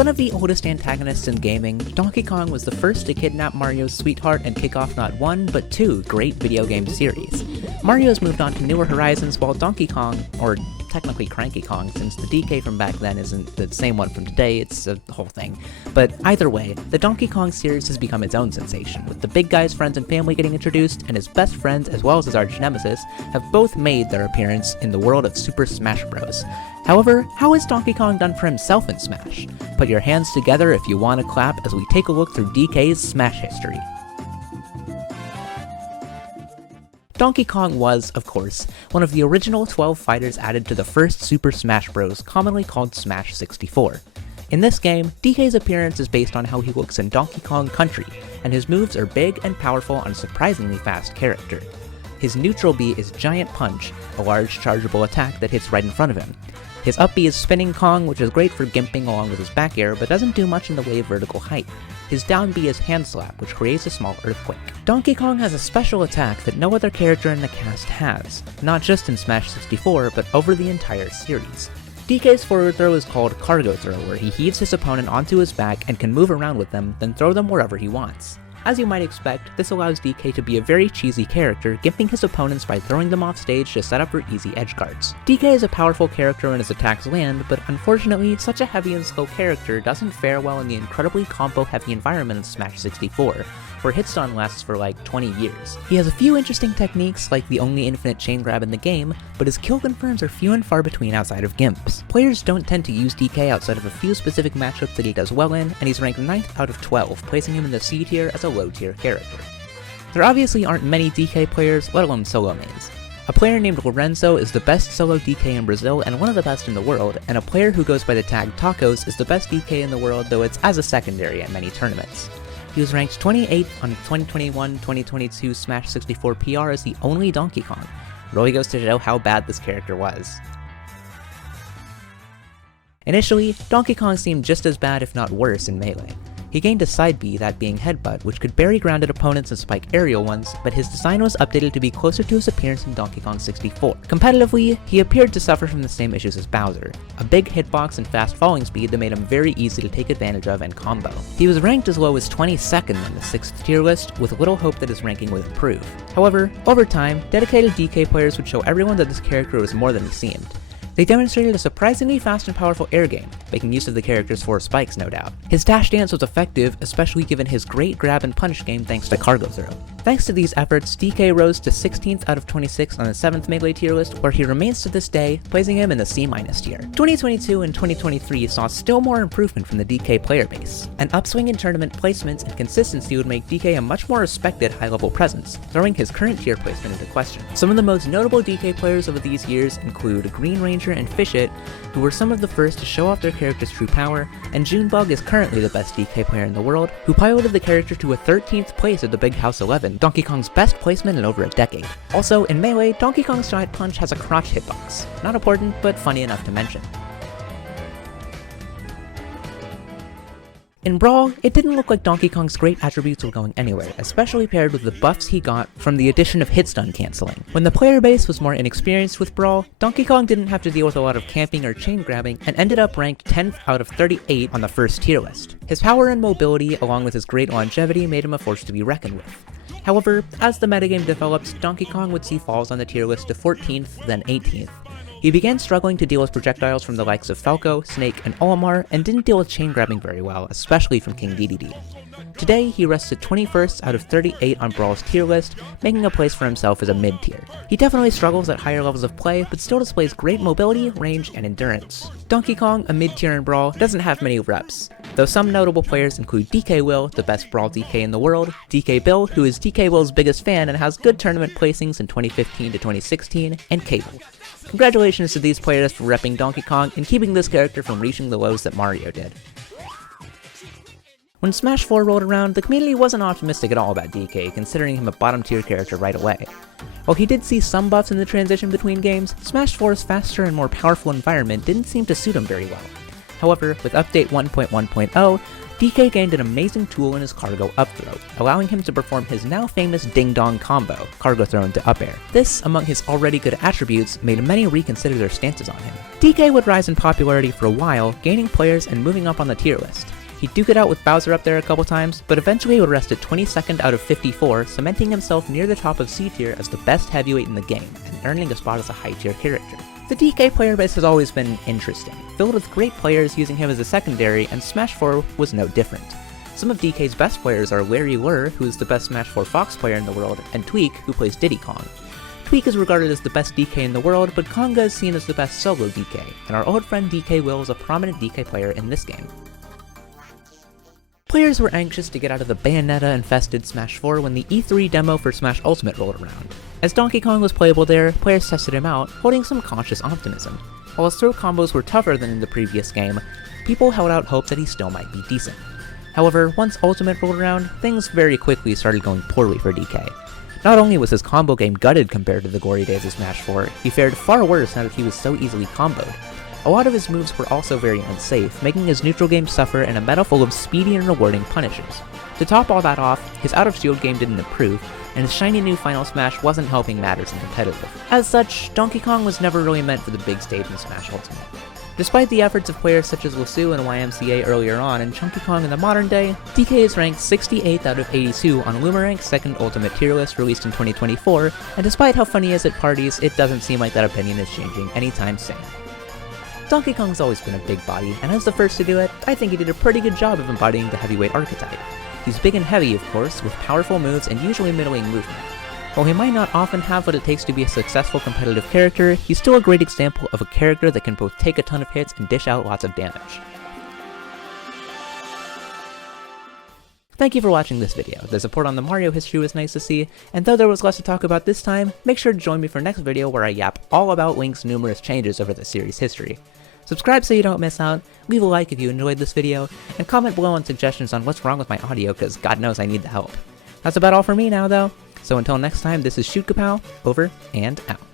one of the oldest antagonists in gaming, Donkey Kong was the first to kidnap Mario's sweetheart and kick off not one, but two great video game series. Mario's moved on to newer horizons while Donkey Kong, or technically Cranky Kong, since the DK from back then isn't the same one from today, it's a whole thing. But either way, the Donkey Kong series has become its own sensation, with the big guy's friends and family getting introduced, and his best friends as well as his arch nemesis have both made their appearance in the world of Super Smash Bros. However, how has Donkey Kong done for himself in Smash? Put your hands together if you want to clap as we take a look through DK's Smash history. Donkey Kong was, of course, one of the original 12 fighters added to the first Super Smash Bros., commonly called Smash 64. In this game, DK's appearance is based on how he looks in Donkey Kong Country, and his moves are big and powerful on a surprisingly fast character. His neutral B is Giant Punch, a large chargeable attack that hits right in front of him. His up B is Spinning Kong, which is great for gimping along with his back air, but doesn't do much in the way of vertical height. His down B is Hand Slap, which creates a small earthquake. Donkey Kong has a special attack that no other character in the cast has, not just in Smash 64, but over the entire series. DK's forward throw is called Cargo Throw, where he heaves his opponent onto his back and can move around with them, then throw them wherever he wants. As you might expect, this allows DK to be a very cheesy character, gimping his opponents by throwing them off stage to set up for easy edge guards. DK is a powerful character when his attacks land, but unfortunately, such a heavy and slow character doesn't fare well in the incredibly combo-heavy environment of Smash 64, where hitstun lasts for like 20 years. He has a few interesting techniques, like the only infinite chain grab in the game, but his kill confirms are few and far between outside of gimps. Players don't tend to use DK outside of a few specific matchups that he does well in, and he's ranked 9th out of 12, placing him in the C tier as a low tier character. There obviously aren't many DK players, let alone solo mains. A player named Lorenzo is the best solo DK in Brazil and one of the best in the world, and a player who goes by the tag Tacos is the best DK in the world, though it's as a secondary at many tournaments. He was ranked 28th on 2021-2022 Smash 64 PR as the only Donkey Kong. Really goes to show how bad this character was. Initially, Donkey Kong seemed just as bad if not worse in Melee. He gained a side B, that being Headbutt, which could bury grounded opponents and spike aerial ones, but his design was updated to be closer to his appearance in Donkey Kong 64. Competitively, he appeared to suffer from the same issues as Bowser, a big hitbox and fast falling speed that made him very easy to take advantage of and combo. He was ranked as low as 22nd on the 6th tier list, with little hope that his ranking would improve. However, over time, dedicated DK players would show everyone that this character was more than he seemed. They demonstrated a surprisingly fast and powerful air game, making use of the character's 4 spikes no doubt. His dash dance was effective, especially given his great grab and punch game thanks to Cargo Throw. Thanks to these efforts, DK rose to 16th out of 26 on the 7th Melee tier list, where he remains to this day, placing him in the C- tier. 2022 and 2023 saw still more improvement from the DK player base. An upswing in tournament placements and consistency would make DK a much more respected high-level presence, throwing his current tier placement into question. Some of the most notable DK players over these years include Green Ranger and Fishit, who were some of the first to show off their character's true power, and Junebug is currently the best DK player in the world, who piloted the character to a 13th place at the Big House 11, Donkey Kong's best placement in over a decade. Also, in Melee, Donkey Kong's Giant Punch has a crotch hitbox. Not important, but funny enough to mention. In Brawl, it didn't look like Donkey Kong's great attributes were going anywhere, especially paired with the buffs he got from the addition of hitstun canceling. When the player base was more inexperienced with Brawl, Donkey Kong didn't have to deal with a lot of camping or chain grabbing and ended up ranked 10th out of 38 on the first tier list. His power and mobility, along with his great longevity, made him a force to be reckoned with. However, as the metagame developed, Donkey Kong would see falls on the tier list to 14th, then 18th. He began struggling to deal with projectiles from the likes of Falco, Snake, and Olimar, and didn't deal with chain grabbing very well, especially from King Dedede. Today, he rests at 21st out of 38 on Brawl's tier list, making a place for himself as a mid-tier. He definitely struggles at higher levels of play, but still displays great mobility, range, and endurance. Donkey Kong, a mid-tier in Brawl, doesn't have many reps, though some notable players include DK Will, the best Brawl DK in the world, DK Bill, who is DK Will's biggest fan and has good tournament placings in 2015 to 2016, and Cable. Congratulations to these players for repping Donkey Kong and keeping this character from reaching the lows that Mario did. When Smash 4 rolled around, the community wasn't optimistic at all about DK, considering him a bottom tier character right away. While he did see some buffs in the transition between games, Smash 4's faster and more powerful environment didn't seem to suit him very well. However, with update 1.1.0, DK gained an amazing tool in his cargo up throw, allowing him to perform his now famous ding-dong combo, cargo throw into up air. This, among his already good attributes, made many reconsider their stances on him. DK would rise in popularity for a while, gaining players and moving up on the tier list. He'd duke it out with Bowser up there a couple times, but eventually would rest at 22nd out of 54, cementing himself near the top of C tier as the best heavyweight in the game, and earning a spot as a high tier character. The DK player base has always been interesting, filled with great players using him as a secondary, and Smash 4 was no different. Some of DK's best players are Larry Lur, who is the best Smash 4 Fox player in the world, and Tweak, who plays Diddy Kong. Tweak is regarded as the best DK in the world, but Konga is seen as the best solo DK, and our old friend DK Will is a prominent DK player in this game. Players were anxious to get out of the Bayonetta-infested Smash 4 when the E3 demo for Smash Ultimate rolled around. As Donkey Kong was playable there, players tested him out, holding some cautious optimism. While his throw combos were tougher than in the previous game, people held out hope that he still might be decent. However, once Ultimate rolled around, things very quickly started going poorly for DK. Not only was his combo game gutted compared to the glory days of Smash 4, he fared far worse now that he was so easily comboed. A lot of his moves were also very unsafe, making his neutral game suffer in a meta full of speedy and rewarding punishes. To top all that off, his out-of-shield game didn't improve, and his shiny new Final Smash wasn't helping matters in competitive. As such, Donkey Kong was never really meant for the big stage in Smash Ultimate. Despite the efforts of players such as Lasu and YMCA earlier on and Chunky Kong in the modern day, DK is ranked 68th out of 82 on Loomerang's second Ultimate tier list released in 2024, and despite how funny he is at parties, it doesn't seem like that opinion is changing anytime soon. Donkey Kong's always been a big body, and as the first to do it, I think he did a pretty good job of embodying the heavyweight archetype. He's big and heavy, of course, with powerful moves and usually middling movement. While he might not often have what it takes to be a successful competitive character, he's still a great example of a character that can both take a ton of hits and dish out lots of damage. Thank you for watching this video. The support on the Mario history was nice to see, and though there was less to talk about this time, make sure to join me for next video where I yap all about Link's numerous changes over the series' history. Subscribe so you don't miss out, leave a like if you enjoyed this video, and comment below on suggestions on what's wrong with my audio, cause God knows I need the help. That's about all for me now though, so until next time, this is Shoot Kapow, over and out.